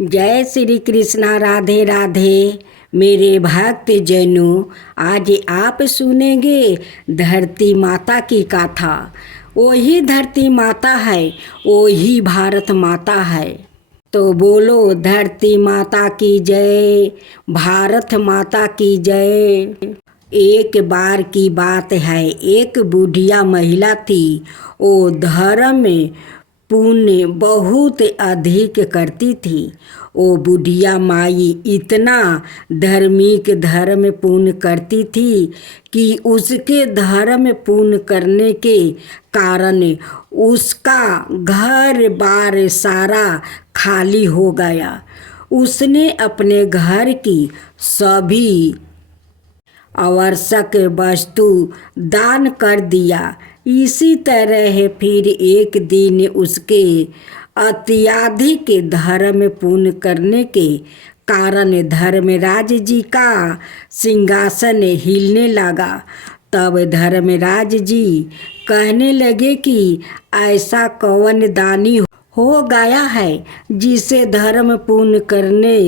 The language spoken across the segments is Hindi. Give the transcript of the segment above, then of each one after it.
जय श्री कृष्णा। राधे राधे मेरे भक्त जनों, आज आप सुनेंगे धरती माता की गाथा। वही धरती माता है, वही भारत माता है। तो बोलो धरती माता की जय, भारत माता की जय। एक बार की बात है, एक बुढ़िया महिला थी। वो धर्म पुण्य बहुत अधिक करती थी। वो बुढ़िया माई इतना धार्मिक धर्म पुण्य करती थी कि उसके धर्म पुण्य करने के कारण उसका घर बार सारा खाली हो गया। उसने अपने घर की सभी आवश्यक वस्तु दान कर दिया। इसी तरह फिर एक दिन उसके अत्यधिक धर्म पुण्य करने के कारण धर्मराज जी का सिंहासन हिलने लगा। तब धर्मराज जी कहने लगे कि ऐसा कौन दानी हो गया है जिसे धर्म पुण्य करने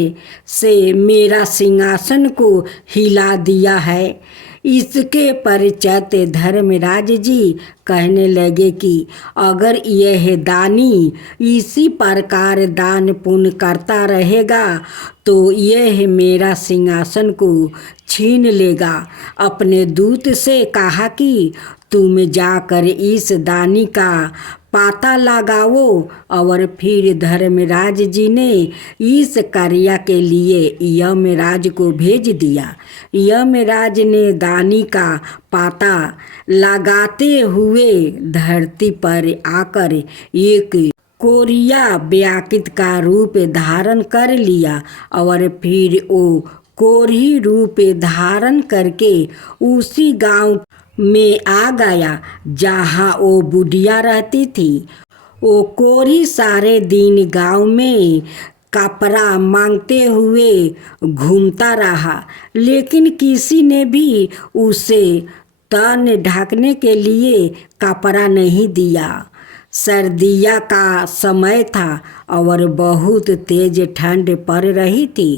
से मेरा सिंहासन को हिला दिया है। इसके पश्चात धर्मराज जी कहने लगे कि अगर यह दानी इसी प्रकार दान पुण्य करता रहेगा तो यह मेरा सिंहासन को छीन लेगा। अपने दूत से कहा कि तुम जाकर इस दानी का पता लगाओ। और फिर धर्मराज जी ने इस कार्य के लिए यमराज को भेज दिया। यमराज ने दानी का पता लगाते हुए धरती पर आकर एक कोरिया व्याकृत का रूप धारण कर लिया। और फिर वो कोढ़ी रूप धारण करके उसी गांव में आ गया जहाँ वो बुढ़िया रहती थी। वो कोढ़ी सारे दिन गांव में कपड़ा मांगते हुए घूमता रहा, लेकिन किसी ने भी उसे तन ढकने के लिए कपड़ा नहीं दिया। सर्दिया का समय था और बहुत तेज ठंड पड़ रही थी।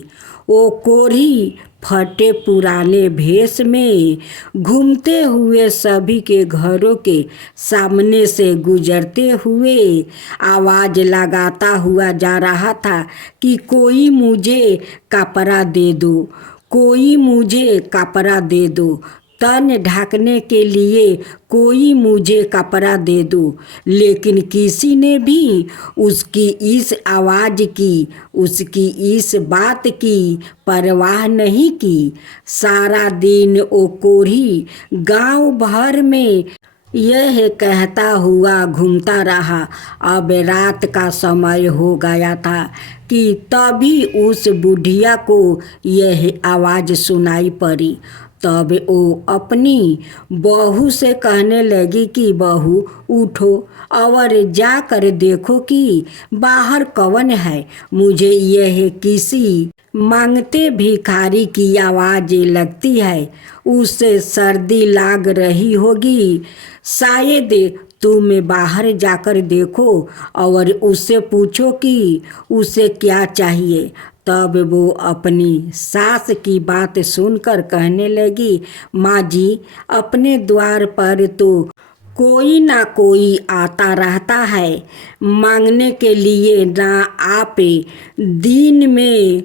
वो कोढ़ी फटे पुराने भेष में घूमते हुए सभी के घरों के सामने से गुजरते हुए आवाज़ लगाता हुआ जा रहा था कि कोई मुझे कपड़ा दे दो, कोई मुझे कपड़ा दे दो, तन ढकने के लिए कोई मुझे कपड़ा दे दो। लेकिन किसी ने भी उसकी इस आवाज़ की, उसकी इस बात की परवाह नहीं की। सारा दिन वो कोढ़ी गांव भर में यह कहता हुआ घूमता रहा। अब रात का समय हो गया था कि तभी उस बुढ़िया को यह आवाज़ सुनाई पड़ी। तब वो अपनी बहू से कहने लगी कि बहू उठो और जाकर देखो कि बाहर कौन है। मुझे यह किसी मांगते भिखारी की आवाज़ लगती है। उसे सर्दी लग रही होगी, शायद तुम बाहर जाकर देखो और उससे पूछो कि उसे क्या चाहिए। तब वो अपनी सास की बात सुनकर कहने लगी, माँ जी, अपने द्वार पर तो कोई ना कोई आता रहता है मांगने के लिए। ना आप दिन में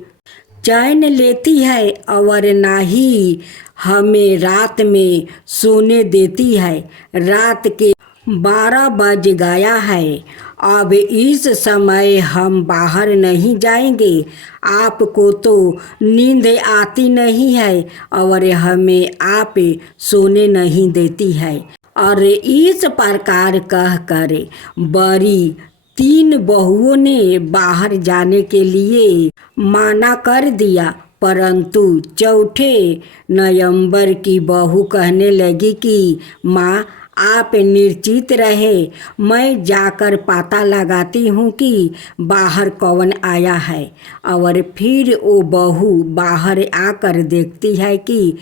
चैन लेती है और ना ही हमें रात में सोने देती है। रात के 12 बज गया है, अब इस समय हम बाहर नहीं जाएंगे। आपको तो नींद आती नहीं है और हमें आप सोने नहीं देती है। और इस प्रकार कहकर बड़ी 3 बहुओं ने बाहर जाने के लिए मना कर दिया। परंतु चौथे नवंबर की बहू कहने लगी कि माँ, आप निश्चित रहे, मैं जाकर पता लगाती हूँ कि बाहर कौन आया है। और फिर वो बहू बाहर आकर देखती है कि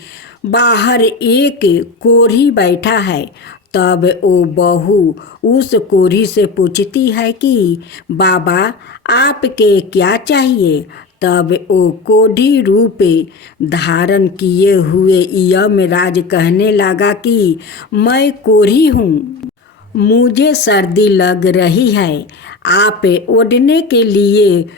बाहर एक कोढ़ी बैठा है। तब वो बहू उस कोढ़ी से पूछती है कि बाबा आपके क्या चाहिए। तब वो कोढ़ी रूप धारण किए हुए यमराज कहने लगा कि मैं कोढ़ी हूँ, मुझे सर्दी लग रही है, आप ओढ़ने के लिए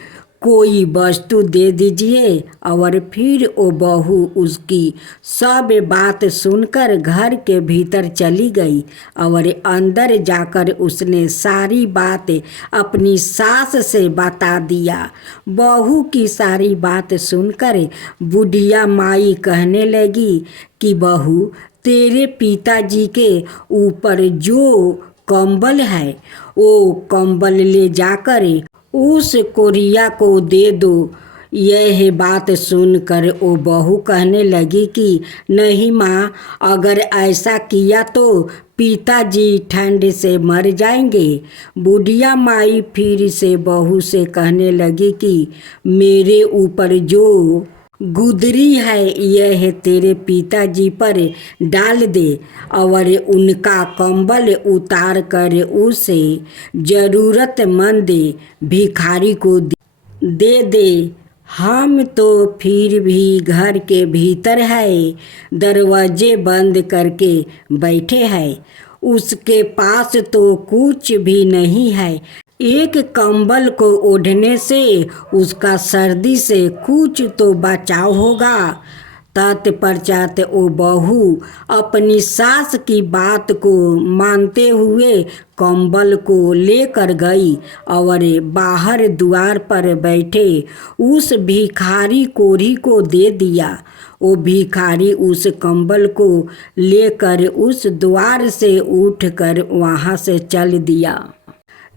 कोई वस्तु दे दीजिए। और फिर वो बहू उसकी सब बात सुनकर घर के भीतर चली गई और अंदर जाकर उसने सारी बात अपनी सास से बता दिया। बहू की सारी बात सुनकर बुढ़िया माई कहने लगी कि बहू, तेरे पिताजी के ऊपर जो कंबल है वो कंबल ले जाकर उस कोरिया को दे दो। यह बात सुनकर वो बहू कहने लगी कि नहीं माँ, अगर ऐसा किया तो पिताजी ठंड से मर जाएंगे। बुढ़िया माई फिर से बहू से कहने लगी कि मेरे ऊपर जो गुदरी है यह तेरे पिताजी पर डाल दे और उनका कंबल उतार कर उसे जरूरतमंद भिखारी को दे दे। हम तो फिर भी घर के भीतर है, दरवाजे बंद करके बैठे हैं, उसके पास तो कुछ भी नहीं है। एक कंबल को ओढ़ने से उसका सर्दी से कुछ तो बचाव होगा। तत्पश्चात वो बहू अपनी सास की बात को मानते हुए कंबल को लेकर गई और बाहर द्वार पर बैठे उस भिखारी कोढ़ी को दे दिया। वो भिखारी उस कंबल को लेकर उस द्वार से उठकर वहाँ से चल दिया।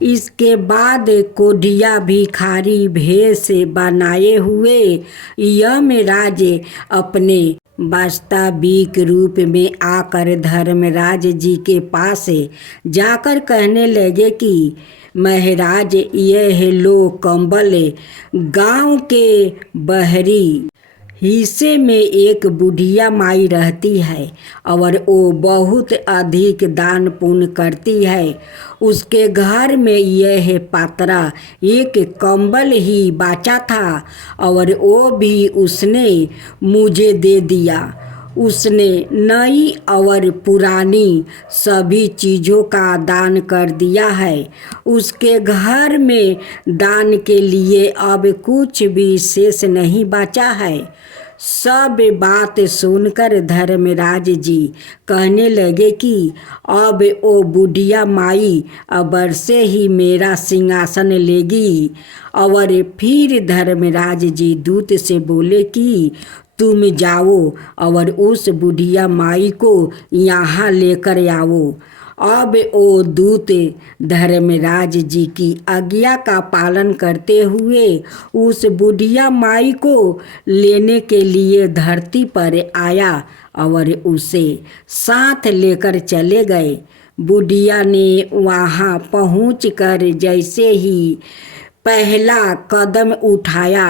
इसके बाद कोढ़िया भिखारी भेष बनाए हुए यमराज अपने वास्तविक रूप में आकर धर्मराज जी के पास जाकर कहने लगे कि महाराज, यह लो कंबल। गांव के बहरी हिस्से में एक बुढ़िया माई रहती है और वो बहुत अधिक दान पुण्य करती है। उसके घर में यह पात्रा एक कंबल ही बचा था और वो भी उसने मुझे दे दिया। उसने नई और पुरानी सभी चीज़ों का दान कर दिया है। उसके घर में दान के लिए अब कुछ भी शेष नहीं बचा है। सब बात सुनकर धर्मराज जी कहने लगे कि अब वो बुढ़िया माई अबर से ही मेरा सिंहासन लेगी। और फिर धर्मराज जी दूत से बोले कि तुम जाओ और उस बुढ़िया माई को यहाँ लेकर आओ। अब वो दूत धर्मराज जी की आज्ञा का पालन करते हुए उस बुढ़िया माई को लेने के लिए धरती पर आया और उसे साथ लेकर चले गए। बुढ़िया ने वहाँ पहुँचकर जैसे ही पहला कदम उठाया,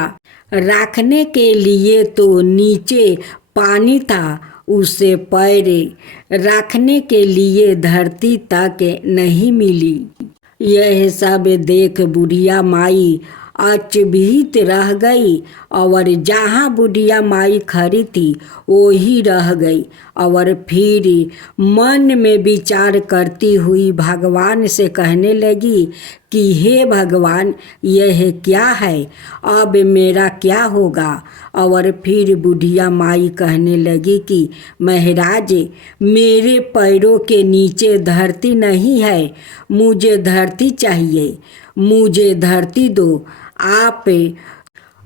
रखने के लिए तो नीचे पानी था, उसे पैर रखने के लिए धरती तक नहीं मिली। यह सब देख बुढ़िया माई अचंभित रह गई और जहाँ बुढ़िया माई खड़ी थी वो ही रह गई। और फिर मन में विचार करती हुई भगवान से कहने लगी कि हे भगवान, यह क्या है, अब मेरा क्या होगा। और फिर बुढ़िया माई कहने लगी कि महाराज, मेरे पैरों के नीचे धरती नहीं है, मुझे धरती चाहिए, मुझे धरती दो। आप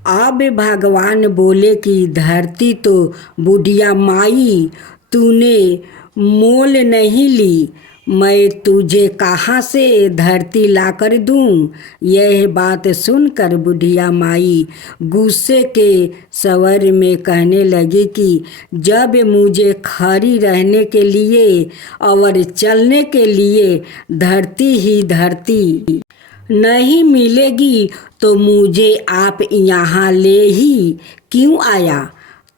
अब भगवान बोले कि धरती तो बुढ़िया माई तूने मोल नहीं ली, मैं तुझे कहाँ से धरती लाकर दूँ। यह बात सुनकर बुढ़िया माई गुस्से के स्वर में कहने लगी कि जब मुझे खड़ी रहने के लिए और चलने के लिए धरती ही धरती नहीं मिलेगी तो मुझे आप यहाँ ले ही क्यों आया।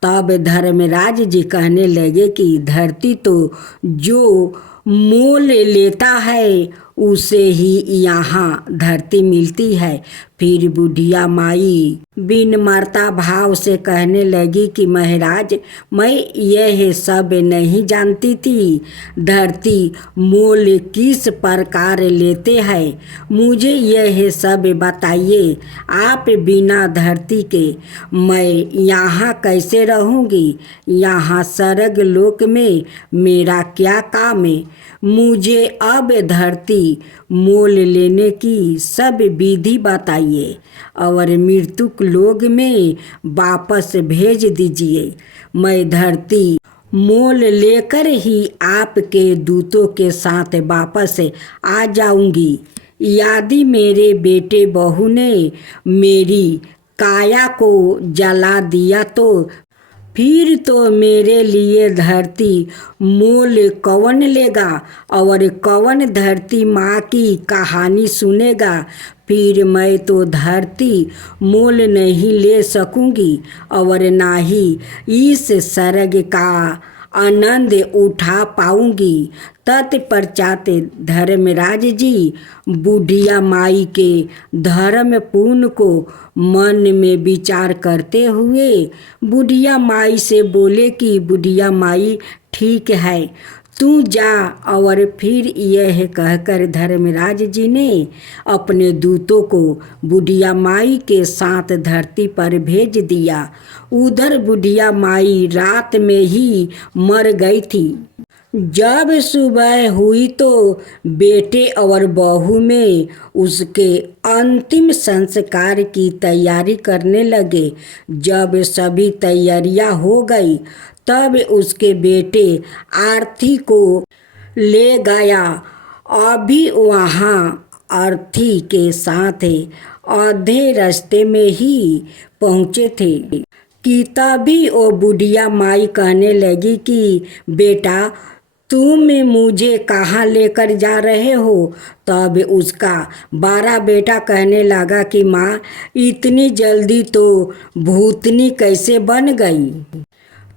तब धर्मराज जी कहने लगे कि धरती तो जो मोल लेता है उसे ही यहाँ धरती मिलती है। फिर बुढ़िया माई बिन मरता भाव से कहने लगी कि महाराज, मैं यह सब नहीं जानती थी। धरती मोल किस प्रकार लेते हैं, मुझे यह सब बताइए। आप बिना धरती के मैं यहाँ कैसे रहूँगी? यहाँ स्वर्ग लोक में मेरा क्या काम है? मुझे अब धरती मोल लेने की सब विधि बताइए और मृतक लोक में वापस भेज दीजिए। मैं धरती मोल लेकर ही आपके दूतों के साथ वापस आ जाऊंगी। यदि मेरे बेटे बहू ने मेरी काया को जला दिया तो फिर तो मेरे लिए धरती मोल कौन लेगा और कौन धरती माँ की कहानी सुनेगा? फिर मैं तो धरती मोल नहीं ले सकूंगी और ना ही इस स्वर्ग का आनंद उठा पाऊंगी। तत्पश्चात धर्मराज जी बुढ़िया माई के धर्म पूर्ण को मन में विचार करते हुए बुढ़िया माई से बोले कि बुढ़िया माई, ठीक है, तू जा। और फिर यह कहकर धर्मराज जी ने अपने दूतों को बुढ़िया माई के साथ धरती पर भेज दिया। उधर बुढ़िया माई रात में ही मर गई थी। जब सुबह हुई तो बेटे और बहू में उसके अंतिम संस्कार की तैयारी करने लगे। जब सभी तैयारियां हो गई तब उसके बेटे आरती को ले गया। अभी वहाँ आरती के साथ आधे रास्ते में ही पहुँचे थे कि तभी वो बुढ़िया माई कहने लगी कि बेटा, तुम मुझे कहाँ लेकर जा रहे हो? तब उसका बड़ा बेटा कहने लगा कि माँ, इतनी जल्दी तो भूतनी कैसे बन गई?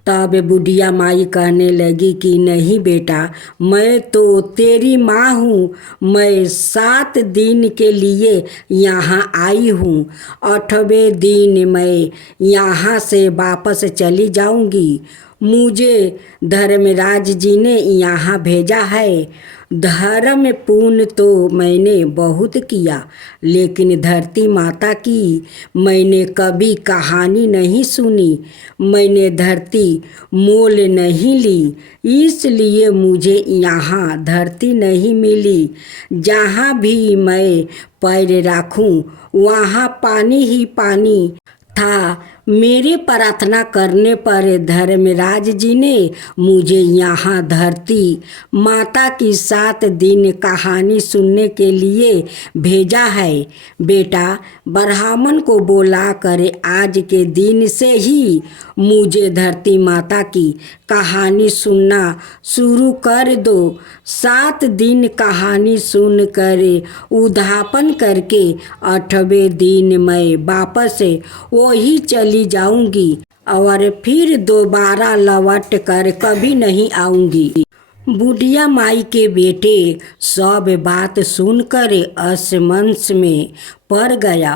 तब बुढ़िया माई कहने लगी कि नहीं बेटा, मैं तो तेरी माँ हूँ। मैं 7 दिन के लिए यहाँ आई हूँ। 8वें दिन मैं यहाँ से वापस चली जाऊँगी। मुझे धर्मराज जी ने यहाँ भेजा है। धर्म पुण्य तो मैंने बहुत किया, लेकिन धरती माता की मैंने कभी कहानी नहीं सुनी। मैंने धरती मोल नहीं ली, इसलिए मुझे यहाँ धरती नहीं मिली। जहाँ भी मैं पैर रखूँ वहाँ पानी ही पानी था। मेरे प्रार्थना करने पर धर्मराज जी ने मुझे यहाँ धरती माता की 7 दिन कहानी सुनने के लिए भेजा है। बेटा, ब्राह्मण को बुला कर आज के दिन से ही मुझे धरती माता की कहानी सुनना शुरू कर दो। 7 दिन कहानी सुनकर उद्यापन करके 8वें दिन मैं वापस वही चली जाऊंगी और फिर दोबारा लौट कर कभी नहीं आऊंगी। बुढ़िया माई के बेटे सब बात सुनकर असमंस में पड़ गया।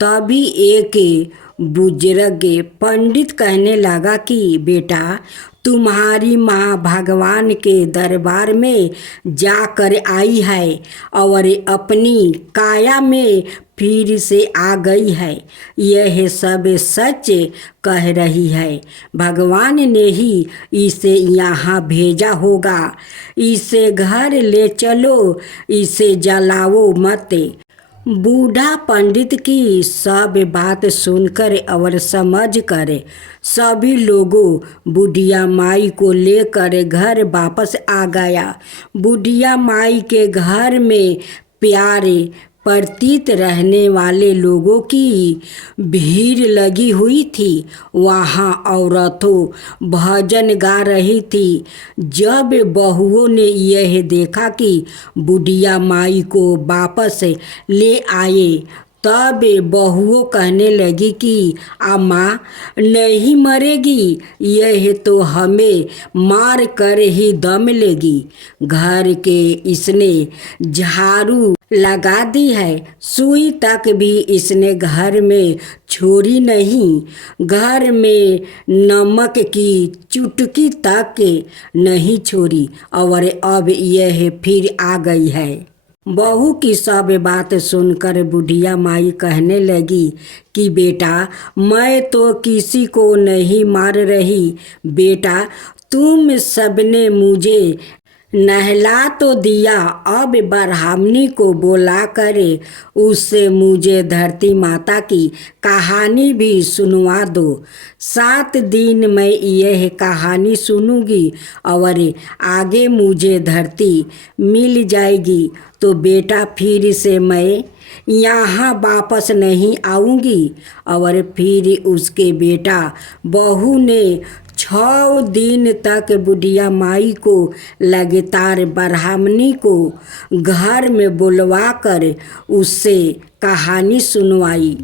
तभी एक बुजुर्ग पंडित कहने लगा कि बेटा, तुम्हारी माँ भगवान के दरबार में जाकर आई है और अपनी काया में फिर से आ गई है। यह सब सच कह रही है। भगवान ने ही इसे यहाँ भेजा होगा। इसे घर ले चलो, इसे जलाओ मत। बूढ़ा पंडित की सब बात सुनकर और समझ कर सभी लोगों बुढ़िया माई को लेकर घर वापस आ गया। बुढ़िया माई के घर में प्यारे प्रतीत रहने वाले लोगों की भीड़ लगी हुई थी। वहाँ औरतों भजन गा रही थी। जब बहुओं ने यह देखा कि बुढ़िया माई को वापस ले आए तब बहुओं कहने लगी कि अम्मा नहीं मरेगी, यह तो हमें मार कर ही दम लेगी। घर के इसने झाड़ू लगा दी है, सुई तक भी इसने घर में छोड़ी नहीं। घर में नमक की चुटकी तक नहीं छोड़ी और अब यह फिर आ गई है। बहू की सब बात सुनकर बुढ़िया माई कहने लगी कि बेटा मैं तो किसी को नहीं मार रही। बेटा तुम सबने मुझे नहला तो दिया, अब ब्राह्मणी को बुला कर उससे मुझे धरती माता की कहानी भी सुनवा दो। 7 दिन मैं यह कहानी सुनूंगी और आगे मुझे धरती मिल जाएगी तो बेटा फिर से मैं यहाँ वापस नहीं आऊँगी। और फिर उसके बेटा बहू ने 6 दिन तक बुढ़िया माई को लगातार ब्राह्मणी को घर में बुलवा कर उससे कहानी सुनवाई।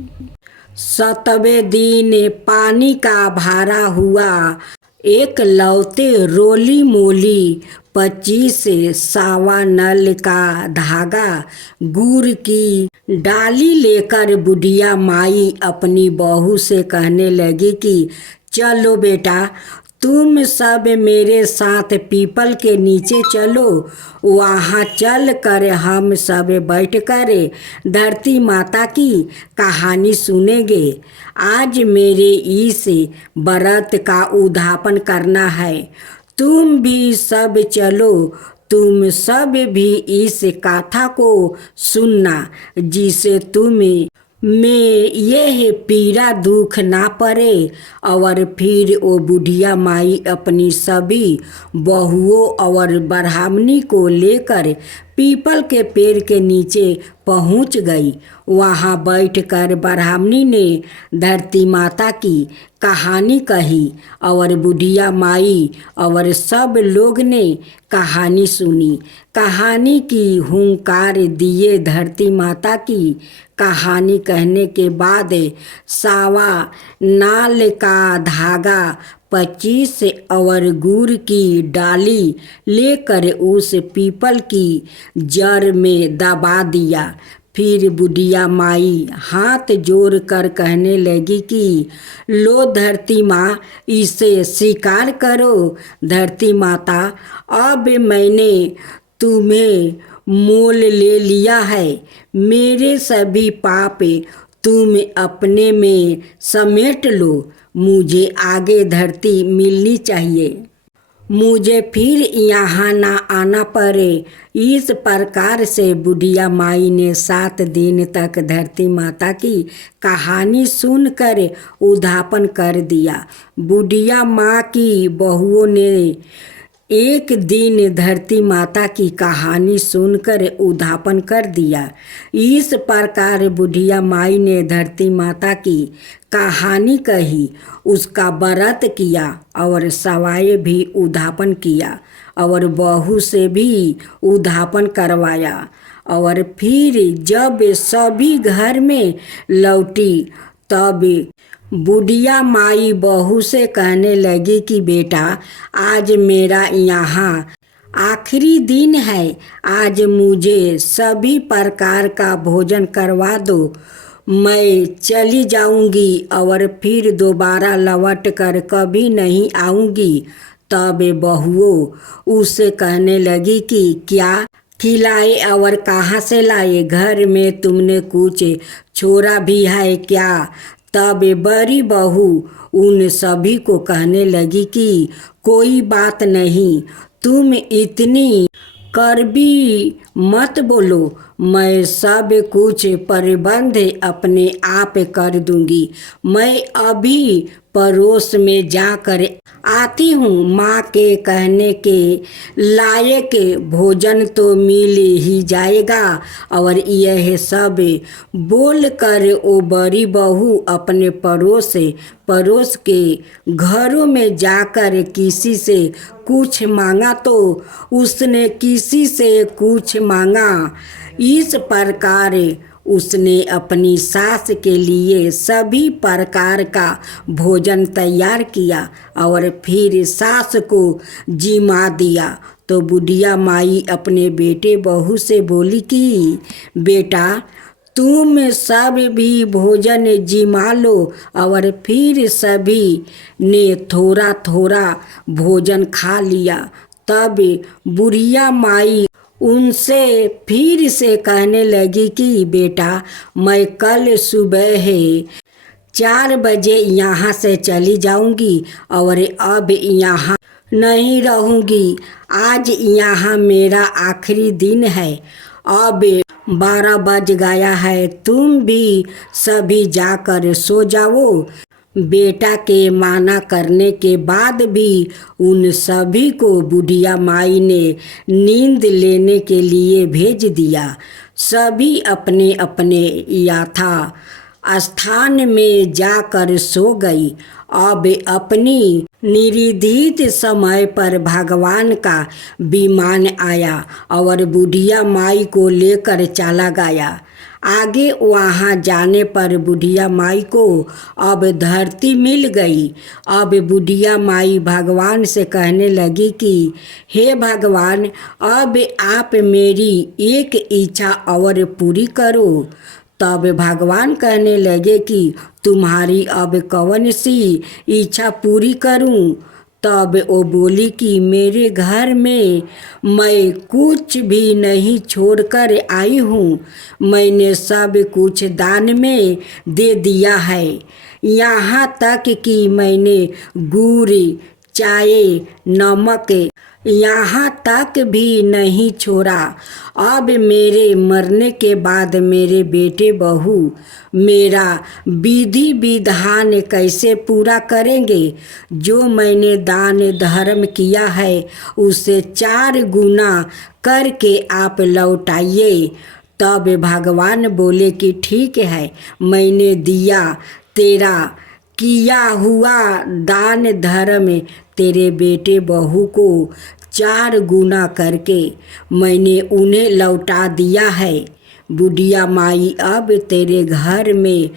7वें दिन पानी का भारा हुआ। एक लौते रोली मोली 25 सावा नल का धागा गुड़ की डाली लेकर बुढ़िया माई अपनी बहू से कहने लगी कि चलो बेटा तुम सब मेरे साथ पीपल के नीचे चलो। वहाँ चल कर हम सब बैठ कर धरती माता की कहानी सुनेंगे। आज मेरे इस व्रत का उद्यापन करना है, तुम भी सब चलो। तुम सब भी इस कथा को सुनना जिसे तुम्हें में यह पीड़ा दुख ना पड़े। और फिर वो बुढ़िया माई अपनी सभी बहुओं और ब्राह्मणी को लेकर पीपल के पेड़ के नीचे पहुंच गई। वहां बैठकर ब्राह्मणी ने धरती माता की कहानी कही और बुढ़िया माई और सब लोग ने कहानी सुनी। कहानी की हुंकार दिए धरती माता की कहानी कहने के बाद सावा नाल का धागा 25 और गुड़ की डाली लेकर उस पीपल की जड़ में दबा दिया। फिर बुढ़िया माई हाथ जोड़ कर कहने लगी कि लो धरती माँ, इसे स्वीकार करो। धरती माता अब मैंने तुम्हें मोल ले लिया है। मेरे सभी पाप तुम अपने में समेट लो। मुझे आगे धरती मिलनी चाहिए, मुझे फिर यहाँ ना आना पड़े। इस प्रकार से बुढ़िया माई ने 7 दिन तक धरती माता की कहानी सुनकर उद्यापन कर दिया। बुढ़िया माँ की बहुओं ने एक दिन धरती माता की कहानी सुनकर उद्यापन कर दिया। इस प्रकार बुढ़िया माई ने धरती माता की कहानी कही, उसका व्रत किया और सवाए भी उद्यापन किया और बहू से भी उद्यापन करवाया। और फिर जब सभी घर में लौटी तब बुढ़िया माई बहू से कहने लगी कि बेटा आज मेरा यहाँ आखिरी दिन है, आज मुझे सभी प्रकार का भोजन करवा दो। मैं चली जाऊंगी और फिर दोबारा लौट कर कभी नहीं आऊंगी। तब बहुओं उससे कहने लगी कि क्या खिलाए और कहाँ से लाए, घर में तुमने कुछ छोड़ा भी है क्या। तब बड़ी बहू उन सभी को कहने लगी कि कोई बात नहीं, तुम इतनी कड़वी मत बोलो, मैं सब कुछ प्रबंध अपने आप कर दूंगी। मैं अभी पड़ोस में जाकर आती हूँ। माँ के कहने के लायक भोजन तो मिल ही जाएगा। और यह सब बोल कर वो बड़ी बहू अपने पड़ोस के घरों में जाकर किसी से कुछ मांगा तो उसने किसी से कुछ मांगा। इस प्रकार उसने अपनी सास के लिए सभी प्रकार का भोजन तैयार किया और फिर सास को जिमा दिया। तो बुढ़िया माई अपने बेटे बहू से बोली कि बेटा, तुम सब भी भोजन जिमा लो। और फिर सभी ने थोड़ा थोड़ा भोजन खा लिया। तब बुढ़िया माई उनसे फिर से कहने लगी कि बेटा, मैं कल सुबह 4 बजे यहाँ से चली जाऊँगी और अब यहाँ नहीं रहूँगी। आज यहाँ मेरा आखिरी दिन है। अब 12 बज गया है, तुम भी सभी जाकर सो जाओ। बेटा के माना करने के बाद भी उन सभी को बुढ़िया माई ने नींद लेने के लिए भेज दिया। सभी अपने अपने यथा स्थान में जाकर सो गई। अब अपनी निर्धारित समय पर भगवान का विमान आया और बुढ़िया माई को लेकर चला गया। आगे वहाँ जाने पर बुढ़िया माई को अब धरती मिल गई। अब बुढ़िया माई भगवान से कहने लगी कि हे भगवान, अब आप मेरी एक इच्छा और पूरी करो। तब भगवान कहने लगे कि तुम्हारी अब कौन सी इच्छा पूरी करूं? तब वो बोली कि मेरे घर में मैं कुछ भी नहीं छोड़कर आई हूँ। मैंने सब कुछ दान में दे दिया है, यहाँ तक कि मैंने गुड़, चाय, नमक यहाँ तक भी नहीं छोड़ा। अब मेरे मरने के बाद मेरे बेटे बहू मेरा विधि विधान कैसे पूरा करेंगे? जो मैंने दान धर्म किया है उसे 4 गुना करके आप लौटाइए। तब भगवान बोले कि ठीक है, मैंने दिया तेरा किया हुआ दान धर्म तेरे बेटे बहू को 4 गुना करके मैंने उन्हें लौटा दिया है। बुढ़िया माई, अब तेरे घर में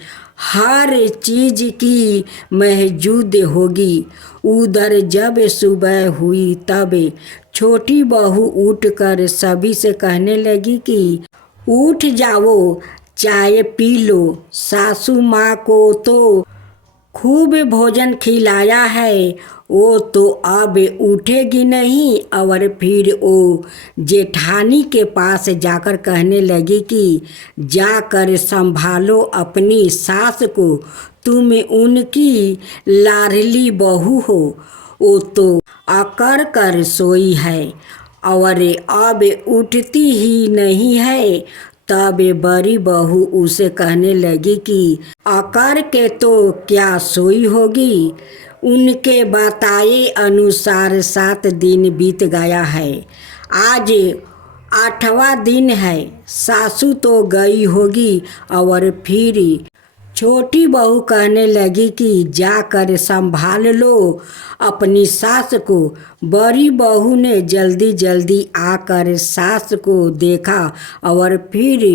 हर चीज़ की मौजूद होगी। उधर जब सुबह हुई तब छोटी बहू उठकर सभी से कहने लगी कि उठ जाओ, चाय पी लो। सासू माँ को तो खूब भोजन खिलाया है, वो तो अब उठेगी नहीं। और फिर वो जेठानी के पास जाकर कहने लगी कि जाकर संभालो अपनी सास को, तुम उनकी लाडली बहू हो। वो तो अकड़ कर सोई है और अब उठती ही नहीं है। तब बड़ी बहू उसे कहने लगी कि अकड़ के तो क्या सोई होगी। उनके बताए अनुसार 7 दिन बीत गया है, आज 8वां दिन है। सासू तो गई होगी। और फिर छोटी बहू कहने लगी कि जाकर संभाल लो अपनी सास को। बड़ी बहू ने जल्दी जल्दी आकर सास को देखा और फिर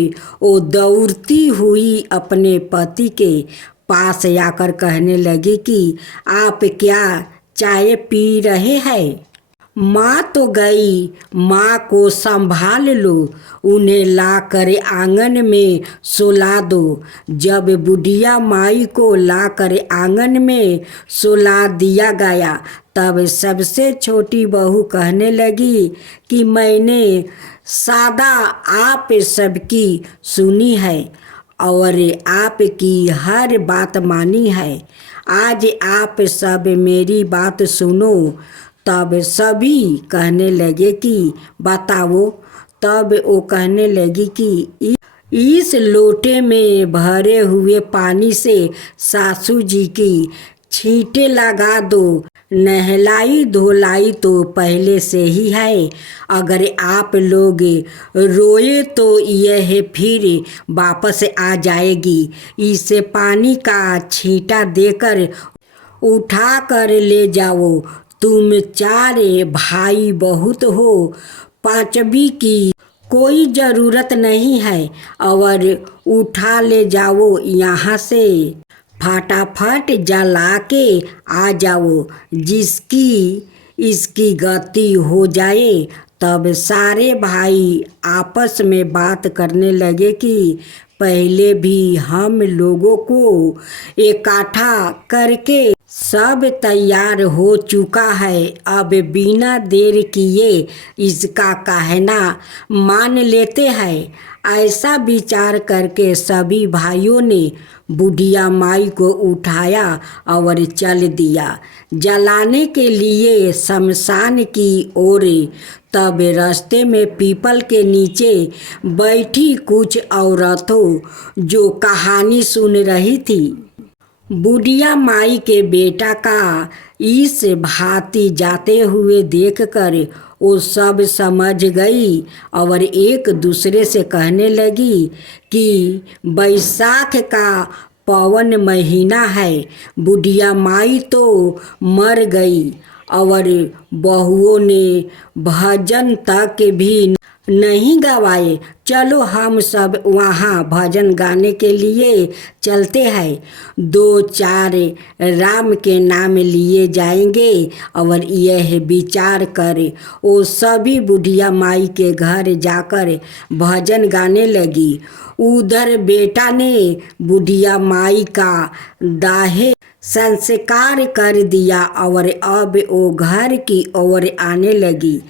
वो दौड़ती हुई अपने पति के पास आकर कहने लगी कि आप क्या चाय पी रहे हैं? माँ तो गई, माँ को संभाल लो, उन्हें लाकर आंगन में सुला दो। जब बुढ़िया माई को लाकर आंगन में सुला दिया गया तब सबसे छोटी बहू कहने लगी कि मैंने सदा आप सबकी सुनी है और आपकी हर बात मानी है। आज आप सब मेरी बात सुनो। तब सभी कहने लगे कि बताओ। तब वो कहने लगी कि इस लोटे में भरे हुए पानी से सासू जी की छींटे लगा दो। नहलाई धोलाई तो पहले से ही है। अगर आप लोग रोए तो यह फिर वापस आ जाएगी। इसे पानी का छींटा देकर उठा कर ले जाओ। तुम 4 भाई बहुत हो, 5वीं की कोई ज़रूरत नहीं है और उठा ले जाओ यहाँ से, फटाफट जला के आ जाओ, जिसकी इसकी गति हो जाए। तब सारे भाई आपस में बात करने लगे कि पहले भी हम लोगों को इकट्ठा करके सब तैयार हो चुका है, अब बिना देर किए इसका कहना मान लेते हैं। ऐसा विचार करके सभी भाइयों ने बुढ़िया माई को उठाया और चल दिया जलाने के लिए शमशान की ओर। तब रास्ते में पीपल के नीचे बैठी कुछ औरतों जो कहानी सुन रही थी, बुढ़िया माई के बेटा का इस भांति जाते हुए देखकर वो सब समझ गई और एक दूसरे से कहने लगी कि बैसाख का पवन महीना है, बुढ़िया माई तो मर गई और बहुओं ने भजन तक भी नहीं गवाए। चलो हम सब वहाँ भजन गाने के लिए चलते हैं, 2-4 राम के नाम लिए जाएंगे। और यह विचार कर वो सभी बुढ़िया माई के घर जाकर भजन गाने लगी। उधर बेटा ने बुढ़िया माई का दाहे संस्कार कर दिया और अब वो घर की ओर आने लगी।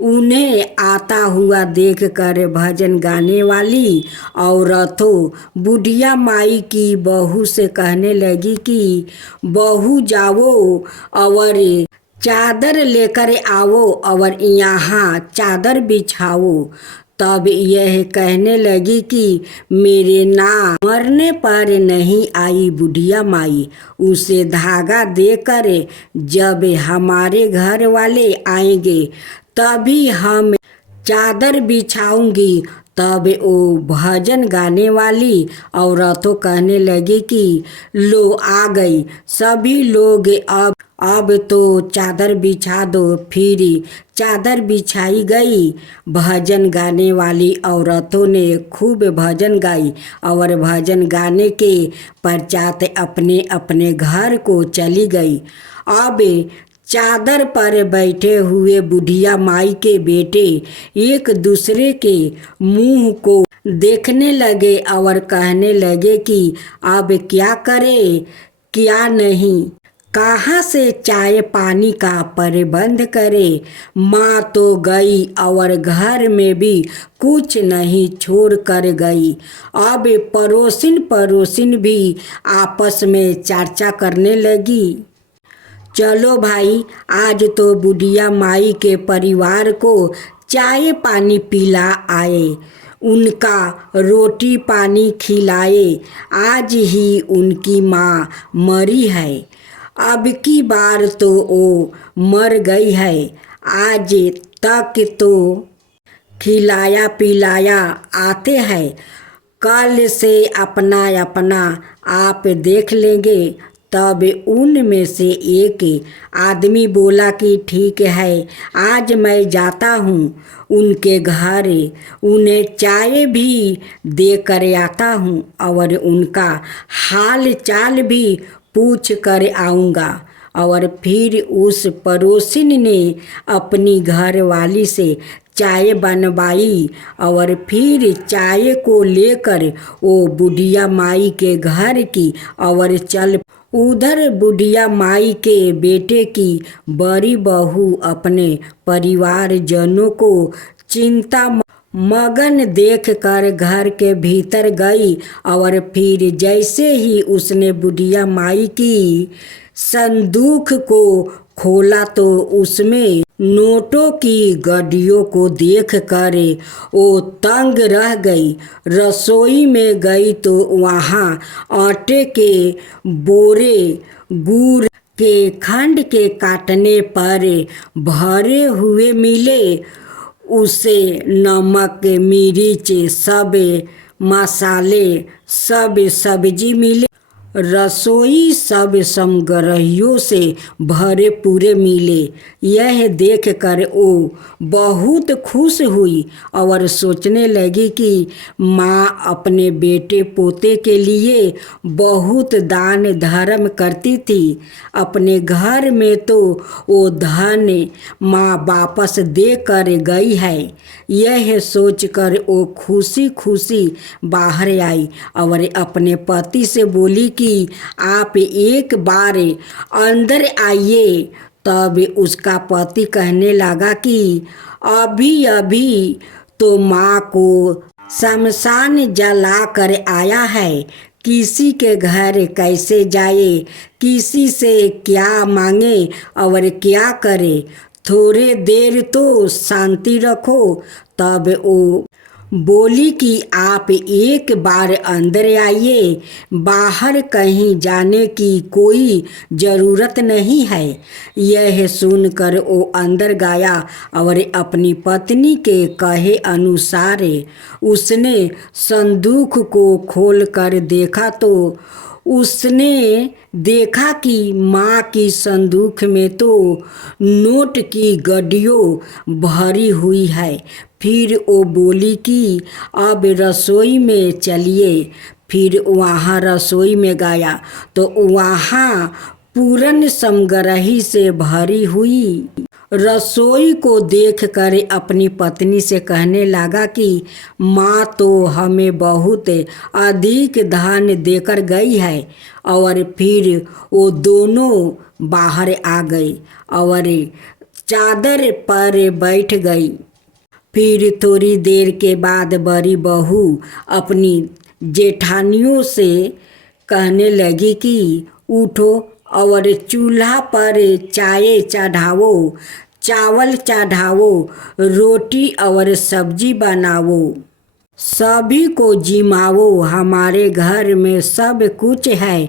उन्हें आता हुआ देखकर भजन गाने वाली औरतों बुढ़िया माई की बहू से कहने लगी कि बहू जाओ और चादर लेकर आओ और यहाँ चादर बिछाओ। तब यह कहने लगी कि मेरे ना मरने पर नहीं आई बुढ़िया माई, उसे धागा देकर जब हमारे घर वाले आएंगे तभी हम चादर बिछाऊंगी। तब वो भजन गाने वाली औरतों कहने लगी कि लो आ गई, सभी लोग अब तो चादर बिछा दो। फिर चादर बिछाई गई। भजन गाने वाली औरतों ने खूब भजन गाई और भजन गाने के पश्चात अपने अपने घर को चली गई। अब चादर पर बैठे हुए बुढ़िया माई के बेटे एक दूसरे के मुंह को देखने लगे और कहने लगे कि अब क्या करें क्या नहीं, कहाँ से चाय पानी का प्रबंध करे। माँ तो गई और घर में भी कुछ नहीं छोड़ कर गई। अब पड़ोसिन भी आपस में चर्चा करने लगी, चलो भाई आज तो बुढ़िया माई के परिवार को चाय पानी पिला आए, उनका रोटी पानी खिलाए। आज ही उनकी माँ मरी है, अब की बार तो वो मर गई है, आज तक तो खिलाया पिलाया आते हैं, कल से अपना अपना आप देख लेंगे। तब उनमें से एक आदमी बोला कि ठीक है, आज मैं जाता हूँ उनके घर, उन्हें चाय भी दे कर आता हूँ और उनका हाल चाल भी पूछ कर आऊँगा। और फिर उस पड़ोसिन ने अपनी घरवाली से चाय बनवाई और फिर चाय को लेकर वो बुढ़िया माई के घर की और चल। उधर बुढ़िया माई के बेटे की बड़ी बहू अपने परिवारजनों को चिंता मगन देखकर घर के भीतर गई और फिर जैसे ही उसने बुढ़िया माई की संदूक को खोला तो उसमें नोटों की गड्डियों को देखकर वो तंग रह गई। रसोई में गई तो वहाँ आटे के बोरे गुड़ के खंड के काटने पर भरे हुए मिले। उसे नमक मिर्च सब मसाले सब सब्जी मिले। रसोई सब समग्रहियों से भरे पूरे मिले। यह देख कर वो बहुत खुश हुई और सोचने लगी कि माँ अपने बेटे पोते के लिए बहुत दान धर्म करती थी। अपने घर में तो वो धन माँ वापस दे कर गई है। यह सोचकर वो खुशी खुशी बाहर आई और अपने पति से बोली कि आप एक बार अंदर आइए। तब उसका पति कहने लगा कि अभी अभी तो माँ को शमशान जला कर आया है, किसी के घर कैसे जाए, किसी से क्या मांगे और क्या करे, थोड़े देर तो शांति रखो। तब वो बोली कि आप एक बार अंदर आइए, बाहर कहीं जाने की कोई ज़रूरत नहीं है। यह सुनकर वो अंदर गया और अपनी पत्नी के कहे अनुसार उसने संदूक को खोलकर देखा तो उसने देखा कि माँ की संदूक में तो नोट की गड्डियों भरी हुई है। फिर वो बोली कि अब रसोई में चलिए। फिर वहाँ रसोई में गया तो वहाँ पूर्ण समग्रही से भरी हुई रसोई को देखकर अपनी पत्नी से कहने लगा कि माँ तो हमें बहुत अधिक धन देकर गई है। और फिर वो दोनों बाहर आ गई और चादर पर बैठ गई। फिर थोड़ी देर के बाद बड़ी बहू अपनी जेठानियों से कहने लगी कि उठो और चूल्हा पर चाय चढ़ाओ, चावल चढ़ाओ, रोटी और सब्जी बनाओ, सभी को जिमाओ, हमारे घर में सब कुछ है।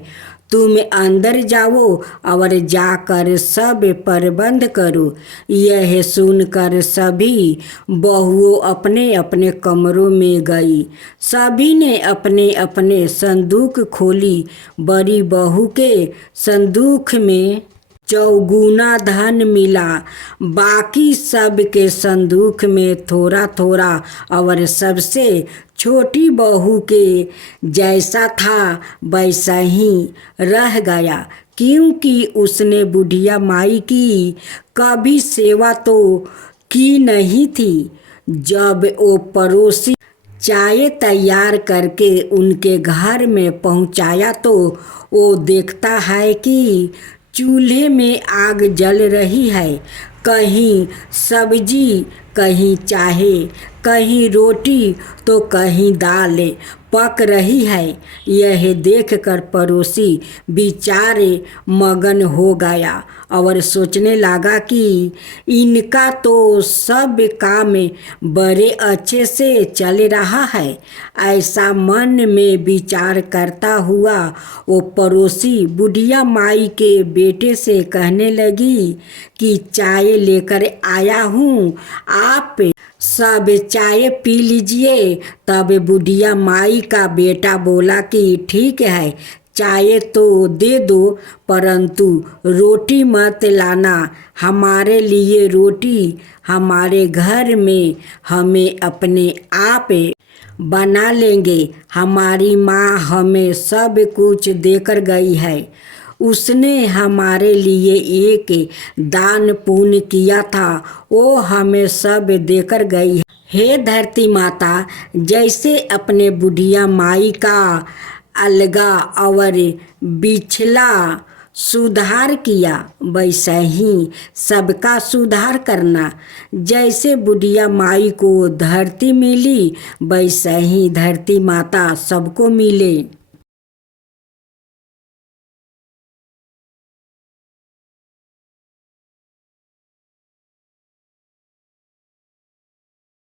तुम अंदर जाओ और जाकर सब प्रबंध करो। यह सुनकर सभी बहुओं अपने अपने कमरों में गई। सभी ने अपने अपने संदूक खोली। बड़ी बहू के संदूक में चौगुना धन मिला, बाकी सब के संदूक में थोड़ा थोड़ा और सबसे छोटी बहू के जैसा था वैसा ही रह गया, क्योंकि उसने बुढ़िया माई की कभी सेवा तो की नहीं थी। जब वो पड़ोसी चाय तैयार करके उनके घर में पहुंचाया तो वो देखता है कि चूल्हे में आग जल रही है, कहीं सब्जी, कहीं चाय, कहीं रोटी तो कहीं दाल पक रही है। यह देखकर पड़ोसी बेचारे मगन हो गया और सोचने लगा कि इनका तो सब काम बड़े अच्छे से चल रहा है। ऐसा मन में विचार करता हुआ वो पड़ोसी बुढ़िया माई के बेटे से कहने लगी कि चाय लेकर आया हूँ, आप सब चाय पी लीजिए। तब बुढ़िया माई का बेटा बोला कि ठीक है, चाय तो दे दो, परंतु रोटी मत लाना। हमारे लिए रोटी हमारे घर में हमें अपने आप बना लेंगे। हमारी माँ हमें सब कुछ देकर गई है। उसने हमारे लिए एक दान पुण्य किया था, वो हमें सब देकर गई है। हे धरती माता, जैसे अपने बुढ़िया माई का अलगा और बिछला सुधार किया, वैसा ही सबका सुधार करना। जैसे बुढ़िया माई को धरती मिली, वैसा ही धरती माता सबको मिले।